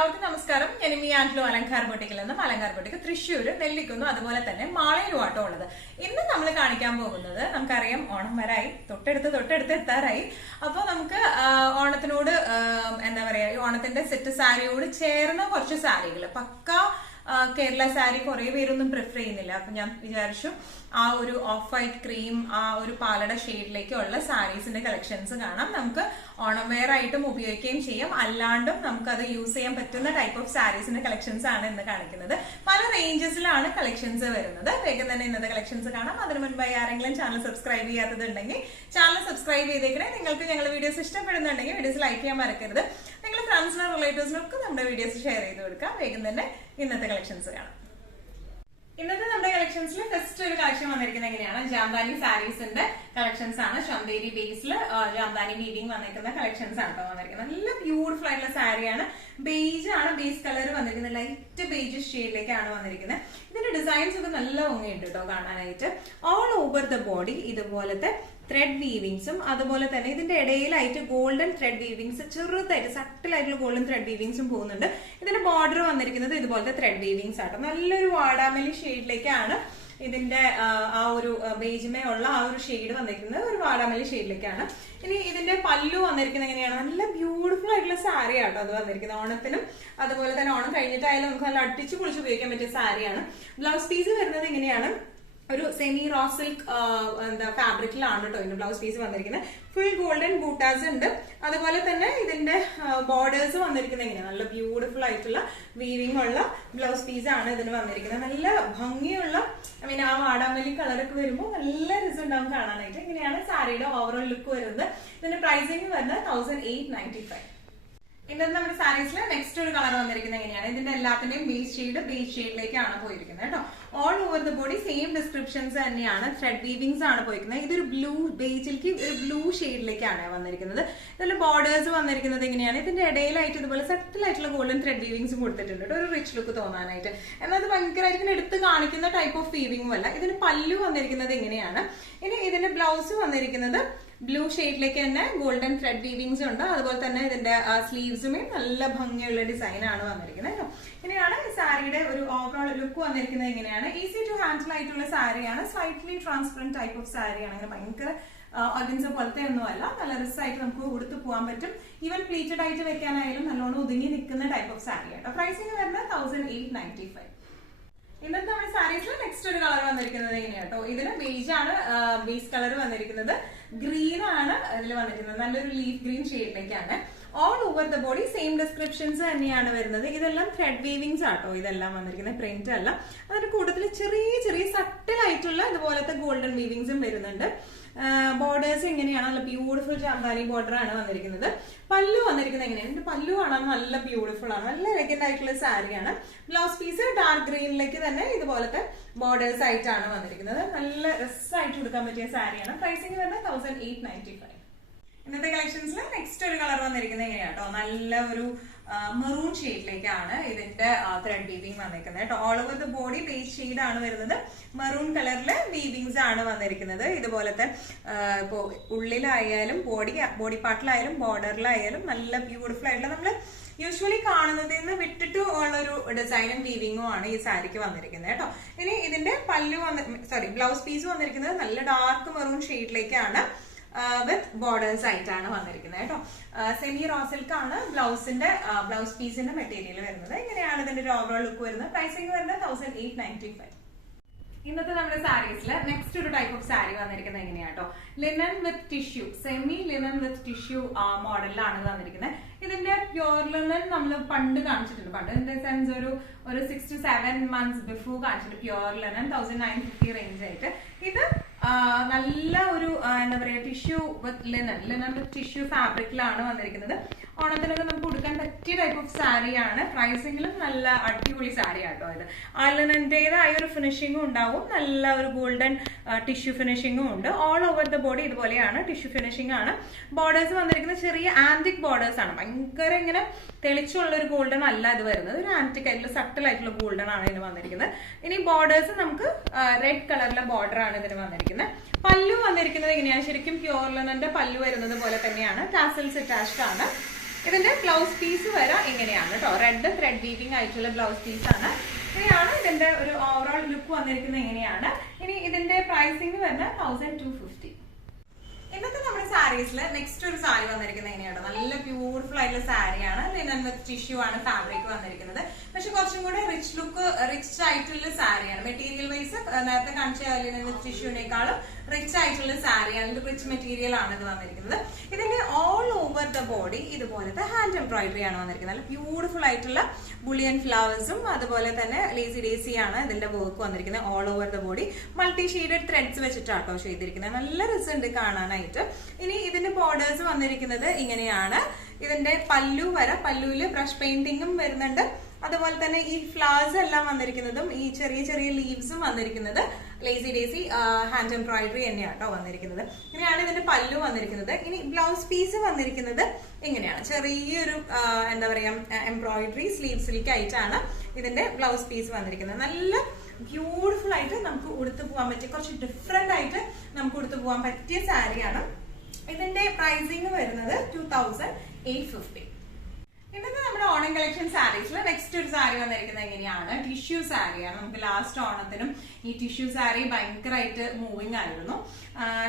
എല്ലാവർക്കും നമസ്കാരം. ഞാൻ ഈ ആൻഡ്ലോ അലങ്കാർ ബൊട്ടിക്കിൽ നിന്നും അലങ്കാർ ബൊട്ടിക്ക് തൃശ്ശൂര് നെല്ലിക്കുന്നു അതുപോലെ തന്നെ മാളയിലും ആട്ടോ ഉള്ളത്. ഇന്ന് നമ്മൾ കാണിക്കാൻ പോകുന്നത് നമുക്കറിയാം ഓണം വരായി, തൊട്ടടുത്ത് എത്താറായി. അപ്പൊ നമുക്ക് ഓണത്തിനോട് എന്താ പറയാ, ഓണത്തിന്റെ സെറ്റ് സാരിയോട് ചേർന്ന കുറച്ച് സാരികൾ പക്ക കേരള സാരി കുറെ പേരൊന്നും പ്രിഫർ ചെയ്യുന്നില്ല. അപ്പൊ ഞാൻ വിചാരിച്ചു ആ ഒരു ഓഫ് വൈറ്റ് ക്രീം, ആ ഒരു പാലട ഷെയ്ഡിലേക്കുള്ള സാരീസിന്റെ കളക്ഷൻസ് കാണാം. നമുക്ക് ഓണം വെയർ ആയിട്ടും ഉപയോഗിക്കുകയും ചെയ്യാം, അല്ലാണ്ടും നമുക്ക് അത് യൂസ് ചെയ്യാൻ പറ്റുന്ന ടൈപ്പ് ഓഫ് സാരീസിന്റെ കളക്ഷൻസ് ആണ് ഇന്ന് കാണിക്കുന്നത്. പല റേഞ്ചസിലാണ് കളക്ഷൻസ് വരുന്നത്. വേഗം തന്നെ ഇന്നത്തെ കളക്ഷൻസ് കാണാം. അതിന് മുൻപായി ആരെങ്കിലും ചാനൽ സബ്സ്ക്രൈബ് ചെയ്യാത്തതുണ്ടെങ്കിൽ ചാനൽ സബ്സ്ക്രൈബ് ചെയ്തേക്കണേ. നിങ്ങൾക്ക് ഞങ്ങളുടെ വീഡിയോസ് ഇഷ്ടപ്പെടുന്നുണ്ടെങ്കിൽ വീഡിയോസ് ലൈക്ക് ചെയ്യാൻ മറക്കരുത്. നിങ്ങൾ ഫ്രണ്ട്സിനും റിലേറ്റീവ്സിനൊക്കെ നമ്മുടെ വീഡിയോസ് ഷെയർ ചെയ്ത് കൊടുക്കാം. വേഗം തന്നെ ഇന്നത്തെ കളക്ഷൻസ് കാണാം. ഇന്നത്തെ നമ്മുടെ കളക്ഷൻസിൽ ഫസ്റ്റ് ഒരു കളക്ഷൻ വന്നിരിക്കുന്നത് എങ്ങനെയാണ്, ജാംദാനി സാരീസിന്റെ കളക്ഷൻസ് ആണ്. ചന്തേരി ബേസിൽ ജാംദാനി വീവിംഗ് വന്നിരിക്കുന്ന കളക്ഷൻസ് ആണ് വന്നിരിക്കുന്നത്. നല്ല ബ്യൂട്ടിഫുൾ ആയിട്ടുള്ള സാരിയാണ്. ബേജ് ആണ് ബേസ് കളർ വന്നിരിക്കുന്നത്. ലൈറ്റ് ബേജ് ഷെയ്ഡിലേക്കാണ് വന്നിരിക്കുന്നത്. ഇതിന്റെ ഡിസൈൻസ് ഒക്കെ നല്ല ഭംഗിയുണ്ട് കേട്ടോ കാണാനായിട്ട്. ഓൾ ഓവർ ദ ബോഡി ഇതുപോലത്തെ ത്രെഡ് വീവിങ്സും അതുപോലെ തന്നെ ഇതിന്റെ ഇടയിലായിട്ട് ഗോൾഡൻ ത്രെഡ് വീവിങ്സ്, ചെറുതായിട്ട് സട്ടിലായിട്ടുള്ള ഗോൾഡൻ ത്രെഡ് വീവിങ്സും പോകുന്നുണ്ട്. ഇതിന്റെ ബോർഡർ വന്നിരിക്കുന്നത് ഇതുപോലത്തെ ത്രെഡ് വീവിങ്സ് ആട്ടോ. നല്ലൊരു വാടാമല്ലി ഷെയ്ഡിലേക്കാണ് ഇതിന്റെ ആ ഒരു ബേജിമേ ഉള്ള ആ ഒരു ഷെയ്ഡ് വന്നിരിക്കുന്നത്. ഒരു വാടാമല്ലി ഷെയ്ഡിലേക്കാണ്. ഇനി ഇതിന്റെ പല്ലു വന്നിരിക്കുന്നത് എങ്ങനെയാണ്, നല്ല ബ്യൂട്ടിഫുൾ ആയിട്ടുള്ള സാരി ആട്ടോ അത് വന്നിരിക്കുന്നത്. ഓണത്തിനും അതുപോലെ തന്നെ ഓണം കഴിഞ്ഞിട്ടായാലും നമുക്ക് നല്ല അടിച്ചു പൊളിച്ച് ഉപയോഗിക്കാൻ പറ്റിയ സാരിയാണ്. ബ്ലൗസ് പീസ് വരുന്നത് എങ്ങനെയാണ്, ഒരു സെമി റോ സിൽക്ക് എന്താ ഫാബ്രിക്കിലാണ് കേട്ടോ ഇതിന്റെ ബ്ലൗസ് പീസ് വന്നിരിക്കുന്നത്. ഫുൾ ഗോൾഡൻ ബൂട്ടാസ് ഉണ്ട്. അതുപോലെ തന്നെ ഇതിന്റെ ബോർഡേഴ്സ് വന്നിരിക്കുന്നത് എങ്ങനെയാണ്, നല്ല ബ്യൂട്ടിഫുൾ ആയിട്ടുള്ള വീവിംഗ് ഉള്ള ബ്ലൗസ് പീസ് ആണ് ഇതിന് വന്നിരിക്കുന്നത്. നല്ല ഭംഗിയുള്ള ആ വാടാമല്ലി കളറൊക്കെ വരുമ്പോൾ നല്ല രസം ഉണ്ടാവും കാണാനായിട്ട്. ഇങ്ങനെയാണ് സാരിയുടെ ഓവറോൾ ലുക്ക് വരുന്നത്. ഇതിന്റെ പ്രൈസിംഗ് വരുന്നത് 1895. ഇന്നത്തെ നമ്മുടെ സാരീസിൽ നെക്സ്റ്റ് ഒരു കളർ വന്നിരിക്കുന്നത് എങ്ങനെയാണ്, ഇതിന്റെ എല്ലാത്തിന്റെയും ബേസ് ഷെയ്ഡിലേക്കാണ് പോയിരിക്കുന്നത് കേട്ടോ. All over the body same descriptions തന്നെയാണ്. ത്രെഡ് വീവിങ്സ് ആണ് പോയിരിക്കുന്നത്. ഇതൊരു ബ്ലൂ ബേജിലേക്ക് ഒരു ബ്ലൂ ഷെയ്ഡിലേക്കാണ് വന്നിരിക്കുന്നത്. ഇതിന്റെ ബോർഡേഴ്സ് വന്നിരിക്കുന്നത് എങ്ങനെയാണ്, ഇതിന്റെ ഇടയിലായിട്ട് ഇതുപോലെ സെറ്റിൽ ആയിട്ടുള്ള ഗോൾഡൻ ത്രെഡ് വീവിങ്സ് കൊടുത്തിട്ടുണ്ട് കേട്ടോ, ഒരു റിച്ച് ലുക്ക് തോന്നാനായിട്ട്. എന്നാൽ അത് ഭയങ്കരമായിട്ട് എടുത്ത് കാണിക്കുന്ന ടൈപ്പ് ഓഫ് വീവിംഗും അല്ല. ഇതിന് പല്ലു വന്നിരിക്കുന്നത് എങ്ങനെയാണ്. ഇനി ഇതിന്റെ ബ്ലൗസ് വന്നിരിക്കുന്നത് ബ്ലൂ ഷെയ്ഡിലേക്ക് തന്നെ ഗോൾഡൻ ത്രെഡ് വീവിങ്സ് ഉണ്ട്. അതുപോലെ തന്നെ ഇതിന്റെ സ്ലീവ്സുമേ നല്ല ഭംഗിയുള്ള ഡിസൈൻ ആണ് വന്നിരിക്കുന്നത് കേട്ടോ. ഇനിയാണ് സാരിയുടെ ഒരു ഓവറോൾ ലുക്ക് വന്നിരിക്കുന്നത് എങ്ങനെയാണ്. ഈസി ടു ഹാൻഡിൽ ആയിട്ടുള്ള സാരിയാണ്. സ്വൈറ്റ്ലി ട്രാൻസ്പെറന്റ് ടൈപ്പ് ഓഫ് സാരിയാണ്. അങ്ങനെ ഭയങ്കര ഓർഗൻസ പോലത്തെ ഒന്നും അല്ല. നല്ല റിസായിട്ട് നമുക്ക് ഉടുത്ത് പോകാൻ പറ്റും. ഈവൻ പ്ലീറ്റഡ് ആയിട്ട് വെക്കാനായാലും നല്ലോണം ഒതുങ്ങി നിൽക്കുന്ന ടൈപ്പ് ഓഫ് സാരി ആട്ടോ. പ്രൈസിംഗ് വരുന്നത് 1895. ഇന്നത്തെ നമ്മുടെ സാരീസിൽ നെക്സ്റ്റ് ഒരു കളർ വന്നിരിക്കുന്നത് എങ്ങനെയാട്ടോ, ഇതിന് ബേജ് ആണ് ബേസ് കളർ വന്നിരിക്കുന്നത്. ഗ്രീൻ ആണ് ഇതിൽ വന്നിരിക്കുന്നത്. നല്ലൊരു ലീഫ് ഗ്രീൻ ഷെയ്ഡിലേക്കാണ്. All over the body same descriptions തന്നെയാണ് വരുന്നത്. ഇതെല്ലാം ത്രെഡ് വീവിങ്സ് ആട്ടോ ഇതെല്ലാം വന്നിരിക്കുന്നത്, പ്രിന്റ് അല്ല. അതിന്റെ കൂട്ടത്തിൽ ചെറിയ സട്ടിലായിട്ടുള്ള ഇതുപോലത്തെ ഗോൾഡൻ വീവിങ്സും വരുന്നുണ്ട്. ബോർഡേഴ്സ് എങ്ങനെയാണ്, നല്ല ബ്യൂട്ടിഫുൾ ജാംദാനി ബോർഡർ ആണ് വന്നിരിക്കുന്നത്. പല്ലു വന്നിരിക്കുന്നത് എങ്ങനെയാണ്, ഇതിന്റെ പല്ലു കാണാൻ നല്ല ബ്യൂട്ടിഫുൾ ആണ്, നല്ല എലഗന്റ് ആയിട്ടുള്ള സാരിയാണ്. ബ്ലൗസ് പീസ് ഡാർക്ക് ഗ്രീനിലേക്ക് തന്നെ ഇതുപോലത്തെ ബോർഡേഴ്സ് ആയിട്ടാണ് വന്നിരിക്കുന്നത്. നല്ല രസമായിട്ട് കൊടുക്കാൻ പറ്റിയ സാരിയാണ്. പ്രൈസിംഗ് വരുന്നത് 1895. ഇന്നത്തെ കളക്ഷൻസിൽ നെക്സ്റ്റ് ഒരു കളർ വന്നിരിക്കുന്നത് എങ്ങനെയാട്ടോ, നല്ല ഒരു മെറൂൺ ഷെയ്ഡിലേക്കാണ് ഇതിന്റെ ത്രെഡ് വീവിംഗ് വന്നിരിക്കുന്നത് കേട്ടോ. All over the body base shade ആണ് വരുന്നത്. മെറൂൺ കളറിലെ വീവിങ്സ് ആണ് വന്നിരിക്കുന്നത്. ഇതുപോലത്തെ ഇപ്പോ ഉള്ളിലായാലും ബോഡി പാർട്ടിലായാലും ബോർഡറിലായാലും നല്ല ബ്യൂട്ടിഫുൾ ആയിട്ടുള്ള നമ്മള് യൂഷ്വലി കാണുന്നതിൽ നിന്ന് വിട്ടിട്ട് ഉള്ളൊരു ഡിസൈനും വീവിങ്ങും ആണ് ഈ സാരിക്ക് വന്നിരിക്കുന്നത് കേട്ടോ. ഇനി ഇതിന്റെ ബ്ലൗസ് പീസ് വന്നിരിക്കുന്നത് നല്ല ഡാർക്ക് മെറൂൺ ഷെയ്ഡിലേക്കാണ് വിത്ത് ബോർഡേഴ്സ് ആയിട്ടാണ് വന്നിരിക്കുന്നത് കേട്ടോ. സെമി റോ സിൽക്ക് ആണ് ബ്ലൗസ് പീസിന്റെ മെറ്റീരിയൽ വരുന്നത്. ഇങ്ങനെയാണ് ഇതിന്റെ ഒരു ഓവറോൾ ലുക്ക് വരുന്നത്. പ്രൈസിംഗ് വരുന്നത് 1895. ഇന്നത്തെ നമ്മുടെ സാരീസിൽ നെക്സ്റ്റ് ഒരു ടൈപ്പ് ഓഫ് സാരി വന്നിരിക്കുന്നത് എങ്ങനെയാട്ടോ, linen with tissue, semi linen with tissue മോഡലിലാണ് വന്നിരിക്കുന്നത്. ഇതിന്റെ പ്യോർ ലിനൻ നമ്മൾ പണ്ട് കാണിച്ചിട്ടുണ്ട്. പണ്ട് ഇൻ ദ സെൻസ് ഒരു 6 to 7 months ബിഫോർ കാണിച്ചിട്ടുണ്ട്. പ്യോർ ലിനൻ 1950 റേഞ്ച് ആയിട്ട്. ഇത് നല്ല ഒരു എന്താ പറയാ, tissue with linen with tissue ഫാബ്രിക്കിലാണ് വന്നിരിക്കുന്നത്. ഓണത്തിനൊക്കെ നമുക്ക് കൊടുക്കാൻ പറ്റിയ ടൈപ്പ് ഓഫ് സാരിയാണ്. പ്രൈസിംഗിലും നല്ല അടിപൊളി സാരി ആട്ടോ ഇത്. ആ ലിനന്റേതായ ഒരു ഫിനിഷിംഗും ഉണ്ടാവും, നല്ല ഒരു ഗോൾഡൻ ടിഷ്യൂ ഫിനിഷിംഗും ഉണ്ട്. ഓൾ ഓവർ ദ ബോഡി ഇതുപോലെയാണ്, ടിഷ്യൂ ഫിനിഷിംഗ് ആണ്. ബോർഡേഴ്സ് വന്നിരിക്കുന്നത് ചെറിയ ആന്റിക് ബോർഡേഴ്സ് ആണ്. ഭയങ്കര ഇങ്ങനെ തെളിച്ചുള്ള ഒരു ഗോൾഡൻ അല്ല ഇത് വരുന്നത്. ഒരു ആന്റിക് ആയിട്ടുള്ള സട്ടിൽ ആയിട്ടുള്ള ഗോൾഡൻ ആണ് ഇതിന് വന്നിരിക്കുന്നത്. ഇനി ബോർഡേഴ്സ് നമുക്ക് റെഡ് കളറിലെ ബോർഡർ ആണ് ഇതിന് വന്നിരിക്കുന്നത്. പല്ലു വന്നിരിക്കുന്നത് എങ്ങനെയാണ്, ശരിക്കും പ്യോർ ലിനന്റെ പല്ലു വരുന്നത് പോലെ തന്നെയാണ്. ടാസൽസ് അറ്റാച്ച്ഡ് ആണ്. ഇതിന്റെ ബ്ലൗസ് പീസ് വരെ ഇങ്ങനെയാണ് കേട്ടോ. റെഡ് ത്രെഡ് വീവിംഗ് ആയിട്ടുള്ള ബ്ലൗസ് പീസ് ആണ്. ഇങ്ങനെയാണ് ഇതിന്റെ ഒരു ഓവറോൾ ലുക്ക് വന്നിരിക്കുന്നത്. ഇങ്ങനെയാണ്. ഇനി ഇതിന്റെ പ്രൈസിംഗ് വരുന്നത് 1250. ഇന്നത്തെ നമ്മുടെ സാരീസിൽ നെക്സ്റ്റ് ഒരു സാരി വന്നിരിക്കുന്നത് എങ്ങനെയാണ്, നല്ല ബ്യൂട്ടിഫുൾ ആയിട്ടുള്ള സാരിയാണ്. ലിനൻ വിത്ത് ടിഷ്യൂ ആണ് ഫാബ്രിക് വന്നിരിക്കുന്നത്. പക്ഷെ കുറച്ചും കൂടെ റിച്ച് ആയിട്ടുള്ള സാരിയാണ്. മെറ്റീരിയൽ വൈസ് നേരത്തെ കാണിച്ച ലിനൻ വിത്ത് ടിഷ്യൂവിനേക്കാളും റിച്ച് ആയിട്ടുള്ള സാരിയാണ്. റിച്ച് മെറ്റീരിയൽ ആണ് ഇത് വന്നിരിക്കുന്നത്. ഇതിന്റെ ഓൾ ഓവർ ദ ബോഡി ഇതുപോലത്തെ ഹാൻഡ് എംബ്രോയിഡറി ആണ് വന്നിരിക്കുന്നത്. നല്ല ബ്യൂട്ടിഫുൾ ആയിട്ടുള്ള ബുളിയൻ ഫ്ലവേഴ്സും അതുപോലെ തന്നെ ലേസി ഡേസി ആണ് ഇതിന്റെ വർക്ക് വന്നിരിക്കുന്നത്. All over the body multi shaded threads വെച്ചിട്ടാട്ടോ ചെയ്തിരിക്കുന്നത്. നല്ല രസമുണ്ട് കാണാനായിട്ട്. ഇനി ഇതിന്റെ ബോർഡേഴ്സ് വന്നിരിക്കുന്നത് ഇങ്ങനെയാണ്. ഇതിന്റെ പല്ലു വരെ, പല്ലുവില് ബ്രഷ് പെയിന്റിങ്ങും വരുന്നുണ്ട്. അതുപോലെ തന്നെ ഈ ഫ്ലവേഴ്സ് എല്ലാം വന്നിരിക്കുന്നതും ഈ ചെറിയ ചെറിയ ലീവ്സും വന്നിരിക്കുന്നത് ലേസി ഡേസി ഹാൻഡ് എംബ്രോയിഡറി തന്നെയാട്ടോ വന്നിരിക്കുന്നത്. ഇങ്ങനെയാണ് ഇതിന്റെ പല്ലു വന്നിരിക്കുന്നത്. ഇനി ബ്ലൗസ് പീസ് വന്നിരിക്കുന്നത് ഇങ്ങനെയാണ്. ചെറിയൊരു എന്താ പറയാ എംബ്രോയിഡറി സ്ലീവ്സിലേക്ക് ആയിട്ടാണ് ഇതിന്റെ ബ്ലൗസ് പീസ് വന്നിരിക്കുന്നത്. നല്ല ബ്യൂട്ടിഫുൾ ആയിട്ട് നമുക്ക് ഉടുത്തു പോകാൻ പറ്റിയ, കുറച്ച് ഡിഫറെന്റ് ആയിട്ട് നമുക്ക് ഉടുത്തു പോകാൻ പറ്റിയ സാരിയാണ്. ഇതിന്റെ പ്രൈസിങ് വരുന്നത് 2850. ഇന്നത്തെ നമ്മുടെ ഓണം കളക്ഷൻ സാരീസിൽ നെക്സ്റ്റ് ഒരു സാരി വന്നിരിക്കുന്നത് എങ്ങനെയാണ്, ടിഷ്യൂ സാരിയാണ്. നമുക്ക് ലാസ്റ്റ് ഓണത്തിനും ഈ ടിഷ്യൂ സാരി ഭയങ്കരമായിട്ട് മൂവിങ് ആയിരുന്നു.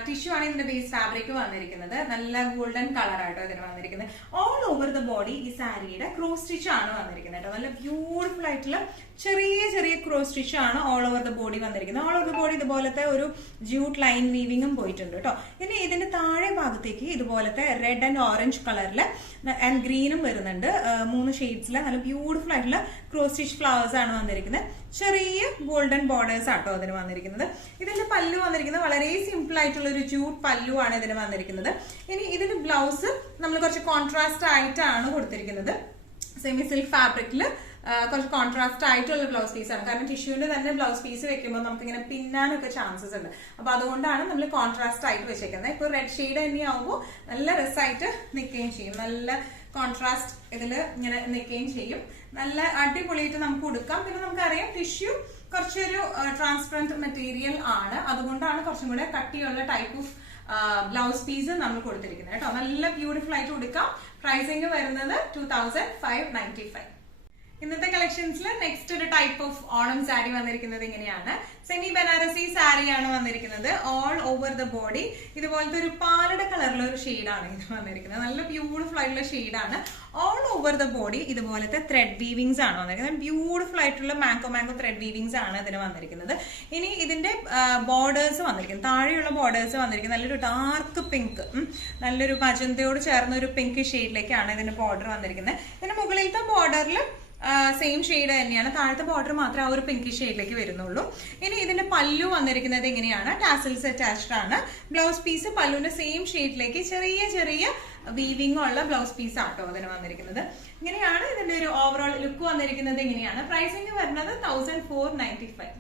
ടിഷ്യൂ ആണ് ഇതിന്റെ ബേസ് ഫാബ്രിക് വന്നിരിക്കുന്നത്. നല്ല ഗോൾഡൻ കളർ ആയിട്ടോ ഇതിന് വന്നിരിക്കുന്നത്. ഓൾ ഓവർ ദ ബോഡി ഈ സാരിയുടെ ക്രോസ് സ്റ്റിച്ച് ആണ് വന്നിരിക്കുന്നത് കേട്ടോ. നല്ല ബ്യൂട്ടിഫുൾ ആയിട്ടുള്ള ചെറിയ ചെറിയ ക്രോസ് സ്റ്റിച്ച് ആണ് ഓൾ ഓവർ ദ ബോഡി വന്നിരിക്കുന്നത്. ഓൾ ഓവർ ദ ബോഡി ഇതുപോലത്തെ ഒരു ജ്യൂട്ട് ലൈൻ വീവിങ്ങും പോയിട്ടുണ്ട് കേട്ടോ. ഇനി ഇതിന്റെ താഴെ ഭാഗത്തേക്ക് ഇതുപോലത്തെ റെഡ് ആൻഡ് ഓറഞ്ച് കളറിൽ ആൻഡ് ഗ്രീനും വരുന്നുണ്ട്. 3 ഷെയ്ഡ്സിലെ നല്ല ബ്യൂട്ടിഫുൾ ആയിട്ടുള്ള ക്രോസ് സ്റ്റിച്ച് ഫ്ലവേഴ്സ് ആണ് വന്നിരിക്കുന്നത്. ചെറിയ ഗോൾഡൻ ബോർഡേഴ്സ് ആട്ടോ അതിന് വന്നിരിക്കുന്നത്. ഇതിന്റെ പല്ലു വന്നിരിക്കുന്നത് വളരെ സിമ്പിൾ ആയിട്ടുള്ള ഒരു ജ്യൂട്ട് പല്ലു ആണ് ഇതിന് വന്നിരിക്കുന്നത്. ഇനി ഇതിന്റെ ബ്ലൗസ് നമ്മൾ കുറച്ച് കോൺട്രാസ്റ്റ് ആയിട്ടാണ് കൊടുത്തിരിക്കുന്നത്. സെമി സിൽക്ക് ഫാബ്രിക്കിൽ കുറച്ച് കോൺട്രാസ്റ്റ് ആയിട്ടുള്ള ബ്ലൗസ് പീസ് ആണ്. കാരണം ടിഷ്യൂവിന്റെ തന്നെ ബ്ലൗസ് പീസ് വെക്കുമ്പോൾ നമുക്ക് ഇങ്ങനെ പിന്നാനൊക്കെ ചാൻസസ് ഉണ്ട്. അപ്പൊ അതുകൊണ്ടാണ് നമ്മൾ കോൺട്രാസ്റ്റ് ആയിട്ട് വെച്ചേക്കുന്നത്. ഇപ്പൊ റെഡ് ഷെയ്ഡ് തന്നെയാവുമ്പോൾ നല്ല രസമായിട്ട് നിൽക്കുകയും ചെയ്യും. നല്ല കോൺട്രാസ്റ്റ് ഇതിൽ ഇങ്ങനെ നിൽക്കുകയും ചെയ്യും. നല്ല അടിപൊളിയായിട്ട് നമുക്ക് ഉടുക്കാം. പിന്നെ നമുക്കറിയാം ടിഷ്യൂ കുറച്ചൊരു ട്രാൻസ്പെറന്റ് മെറ്റീരിയൽ ആണ്. അതുകൊണ്ടാണ് കുറച്ചും കൂടെ കട്ടിയുള്ള ടൈപ്പ് ഓഫ് ബ്ലൗസ് പീസ് നമ്മൾ കൊടുത്തിരിക്കുന്നത് കേട്ടോ. നല്ല ബ്യൂട്ടിഫുൾ ആയിട്ട് ഉടുക്കാം. പ്രൈസിംഗ് വരുന്നത് 2595. ഇന്നത്തെ കളക്ഷൻസിൽ നെക്സ്റ്റ് ഒരു ടൈപ്പ് ഓഫ് ഓണം സാരി വന്നിരിക്കുന്നത് ഇങ്ങനെയാണ്. സെമി ബനാറസി സാരിയാണ് വന്നിരിക്കുന്നത്. ഓൾ ഓവർ ദ ബോഡി ഇതുപോലത്തെ ഒരു പാലട കളറിലുള്ള ഒരു ഷെയ്ഡാണ് ഇത് വന്നിരിക്കുന്നത്. നല്ല ബ്യൂട്ടിഫുൾ ആയിട്ടുള്ള ഷെയ്ഡാണ്. ഓൾ ഓവർ ദ ബോഡി ഇതുപോലത്തെ ത്രെഡ് വീവിങ്സ് ആണ് വന്നിരിക്കുന്നത്. ബ്യൂട്ടിഫുൾ ആയിട്ടുള്ള മാംഗോ ത്രെഡ് വീവിങ്സ് ആണ് ഇതിന് വന്നിരിക്കുന്നത്. ഇനി ഇതിന്റെ ബോർഡേഴ്സ് വന്നിരിക്കുന്നത്, താഴെയുള്ള ബോർഡേഴ്സ് വന്നിരിക്കുന്നത് നല്ലൊരു ഡാർക്ക് പിങ്ക്, നല്ലൊരു മജന്തയോട് ചേർന്ന ഒരു പിങ്ക് ഷെയ്ഡിലേക്കാണ് ഇതിന്റെ ബോർഡർ വന്നിരിക്കുന്നത്. ഇതിന്റെ മുകളിലത്തെ ബോർഡറിൽ സെയിം ഷെയ്ഡ് തന്നെയാണ്. താഴത്തെ ബോർഡർ മാത്രമേ ആ ഒരു പിങ്ക് ഷെയ്ഡിലേക്ക് വരുന്നുള്ളൂ. ഇനി ഇതിന്റെ പല്ലു വന്നിരിക്കുന്നത് എങ്ങനെയാണ്, ടാസൽസ് അറ്റാച്ച്ഡ് ആണ്. ബ്ലൗസ് പീസ് പല്ലുവിന്റെ സെയിം ഷെയ്ഡിലേക്ക് ചെറിയ ചെറിയ വീവിംഗ് ഉള്ള ബ്ലൗസ് പീസ് ആട്ടോ അതിന് വന്നിരിക്കുന്നത്. ഇങ്ങനെയാണ് ഇതിന്റെ ഒരു ഓവറോൾ ലുക്ക് വന്നിരിക്കുന്നത്. ഇങ്ങനെയാണ് പ്രൈസിംഗ് വരുന്നത് 1495.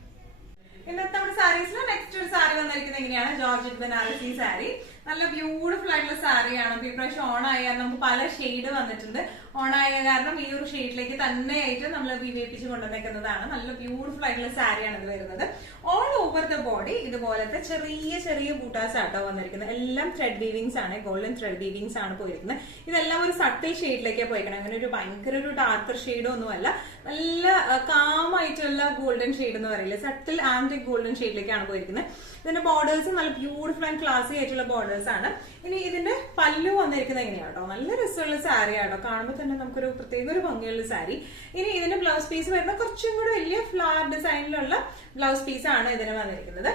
ഇന്നത്തെ നമ്മുടെ സാരീസിൽ നെക്സ്റ്റ് ഒരു സാരി വന്നിരിക്കുന്നത് എങ്ങനെയാണ്, ജോർജറ്റ് ബനാറസി സാരി. നല്ല ബ്യൂട്ടിഫുൾ ആയിട്ടുള്ള സാരിയാണ്. ഇപ്പൊ ഇപ്രാവശ്യം ഓണായ നമുക്ക് പല ഷെയ്ഡ് വന്നിട്ടുണ്ട്. ഓണായ കാരണം ഈ ഒരു ഷെയ്ഡിലേക്ക് തന്നെയായിട്ട് നമ്മൾ വിവേപിച്ച് കൊണ്ടുവന്നേക്കുന്നതാണ്. നല്ല ബ്യൂട്ടിഫുൾ ആയിട്ടുള്ള സാരിയാണ് ഇത് വരുന്നത്. ഓൾ ഓവർ ദ ബോഡി ഇതുപോലത്തെ ചെറിയ ചെറിയ ബൂട്ടാസ് ആട്ടോ വന്നിരിക്കുന്നത്. എല്ലാം ത്രെഡ് വീവിങ്സ് ആണ്, ഗോൾഡൻ ത്രെഡ് വീവിങ്സ് ആണ് പോയിരിക്കുന്നത്. ഇതെല്ലാം ഒരു സട്ടിൽ ഷെയ്ഡിലേക്ക് പോയിരിക്കണം. അങ്ങനെ ഒരു ഭയങ്കര ഒരു ഡാർക്കർ ഷെയ്ഡോ ഒന്നുമല്ല, നല്ല കാമായിട്ടുള്ള ഗോൾഡൻ ഷെയ്ഡ് എന്ന് പറയില്ല, സട്ടിൽ ആൻഡ് ഗോൾഡൻ ഷെയ്ഡിലേക്കാണ് പോയിരിക്കുന്നത്. ഇതിന്റെ ബോർഡേഴ്സ് നല്ല ബ്യൂട്ടിഫുൾ ആൻഡ് ക്ലാസി ആയിട്ടുള്ള ബോർഡേഴ്സ് ആണ്. ഇനി ഇതിന്റെ പല്ലു വന്നിരിക്കുന്നത് എങ്ങനെയാട്ടോ, നല്ല രസമുള്ള സാരി ആട്ടോ. കാണുമ്പോൾ തന്നെ നമുക്കൊരു പ്രത്യേക ഒരു ഭംഗിയുള്ള സാരി. ഇനി ഇതിന്റെ ബ്ലൗസ് പീസ് വരുന്ന കുറച്ചും കൂടി വലിയ ഫ്ലവർ ഡിസൈനിലുള്ള ബ്ലൗസ് പീസ് ആണ് ഇതിന് വന്നിരിക്കുന്നത്.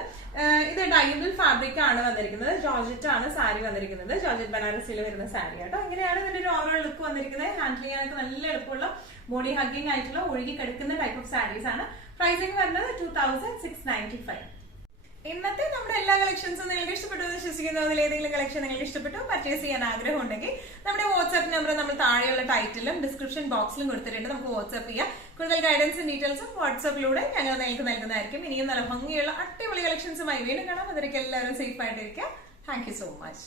ഇത് ഡൈബിൾ ഫാബ്രിക് ആണ് വന്നിരിക്കുന്നത്. ജോർജറ്റ് ആണ് സാരി വന്നിരിക്കുന്നത്. ജോർജറ്റ് ബനാറസിയിൽ വരുന്ന സാരി ആട്ടോ. ഇങ്ങനെയാണ് ഇതിന്റെ ഒരു ഓവറോൾ ലുക്ക് വന്നിരിക്കുന്നത്. ഹാൻഡിൽ ചെയ്യാനൊക്കെ നല്ല എളുപ്പമുള്ള ബോഡി ഹഗ്ഗിംഗ് ആയിട്ടുള്ള ഒഴുകി കിടക്കുന്ന ടൈപ്പ് ഓഫ് സാരീസ് ആണ്. പ്രൈസിംഗ് വരുന്നത് 2695. ഇന്നത്തെ നമ്മുടെ എല്ലാ കളക്ഷൻസും നിങ്ങൾക്ക് ഇഷ്ടപ്പെട്ടു എന്ന് വിശ്വസിക്കുന്നു. അതിൽ ഏതെങ്കിലും കളക്ഷൻ നിങ്ങൾക്ക് ഇഷ്ടപ്പെട്ടു പർച്ചേസ് ചെയ്യാൻ ആഗ്രഹം ഉണ്ടെങ്കിൽ നമ്മുടെ വാട്സ്ആപ്പ് നമ്പർ നമ്മൾ താഴെയുള്ള ടൈറ്റിലും ഡിസ്ക്രിപ്ഷൻ ബോക്സിലും കൊടുത്തിട്ടുണ്ട്. നമുക്ക് വാട്സ്ആപ്പ് ചെയ്യാം. കൂടുതൽ ഗൈഡൻസും ഡീറ്റെയിൽസും വാട്സ്ആപ്പിലൂടെ ഞങ്ങൾ നിങ്ങൾക്ക് നൽകുന്നതായിരിക്കും. ഇനിയും നല്ല ഭംഗിയുള്ള അടിപൊളി കളക്ഷൻസുമായി വീണ്ടും കാണാം. അതിലേക്ക് എല്ലാവരും സേഫ് ആയിട്ടിരിക്കാം. Thank you so much.